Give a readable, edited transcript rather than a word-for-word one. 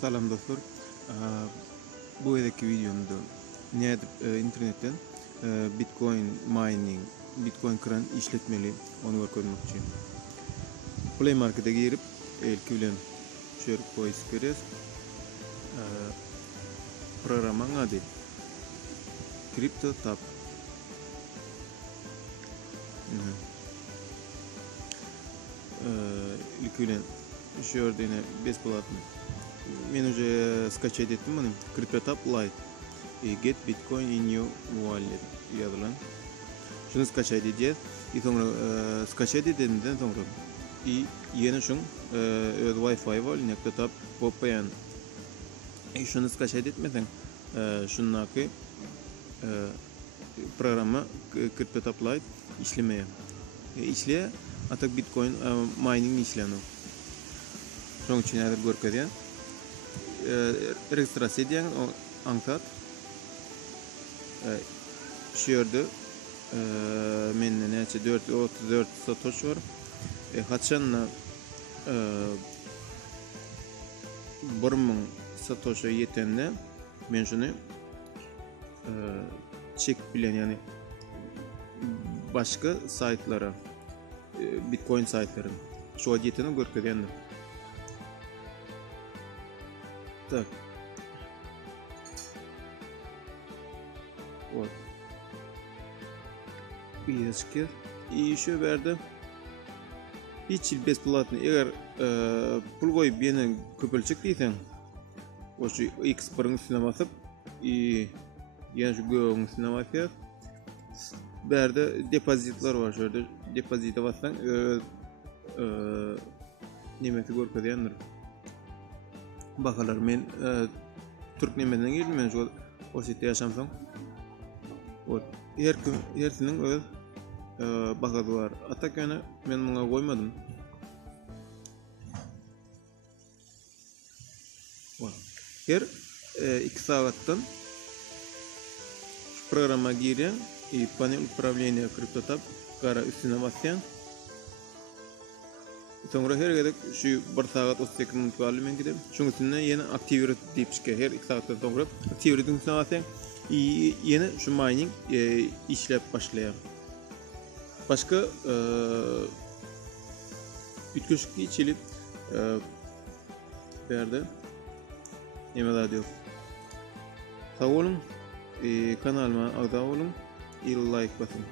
Salam dostlar. Bu edeki videomda internetten Bitcoin mining, Bitcoin kıran işletmeli onu görmekçiyim. Play Market'e girip ilk bilen şöyle pois görüyoruz. Programın adı CryptoTab. İlk bilen şöyle yine бесплатно. Men уже скачать ettim bunu. CryptoTab Lite. Get Bitcoin in your wallet yazılan. Şunu скачать edeceğiz. Sonra скачать edildiğinden sonra yeni şun Wi-Fi var. CryptoTab VPN. Şunu скачать etmeden şunaki programı CryptoTab Lite işlemeye. İşleye atak Bitcoin mining işleniyor. Şunun için adı görkediyen. Registrasyon ediyen anlat. Şu yerde menle neçe 434 satoş var. Haçanla 1000 satoşa yetenle men şunu çek bilen yani başka saytlara Bitcoin saytları şu adetini görkediyen. Так. Вот. Пиячки. И еще verdi. Hiç yıl бесплатно. Eğer pul koyup yeni köpülçük deysen o şu X1'ın üstüne basıp yani şu göğün üstüne basıp verdi depozitler var şurada. Depozite bassan nimeti görkediyendir. Bakalar men Türk nemeden geldim men şu o sitede yaşamsam. O herkinin öz bakadı var. Atak yani men buna koymadım. Her 2 saattan şu programa giren panel управления CryptoTab kara üstüne basyan. Sonra her gedek şu 1 saat 32 minut kaldı men gidip şunun üstüne yeni aktive deyip çıkıyor. Her 2 saatten sonra aktive üstüne basyan yeni şu mining işlep başlıyor. Başka ütköşük içilip verdi. Nemeler diyor. Sağ olun. Kanalıma abone olun. Like basın.